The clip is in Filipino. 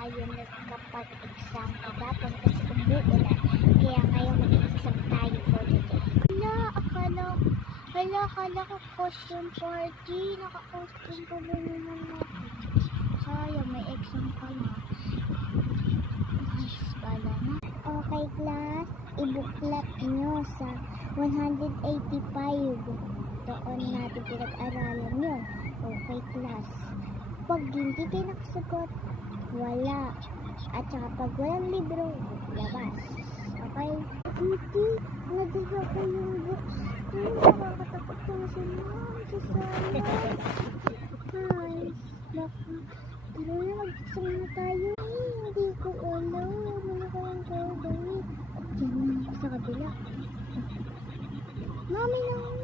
tayo nagkapag-exam kagapon kasi umuulan. Kaya ngayon mag-exam tayo for today. Akala ko costume party. Naka-costume pa ba naman natin? Kaya may exam pa na. Nice pala na. Okay class, ibuklat nyo sa 185. Doon natin pinag-aralan yun. Okay class. Pag hindi kayo nakasagot, wala. At saka pag walang libro, labas. Okay? Hindi, nadala ko yung books ko. Nakakatakot ko na si mom, si Sarah. Guys, baka, tara na, mag-exam na tayo. Hindi ko alam. Wala ko lang gagawin. At yan na ako sa kabila. Mami na.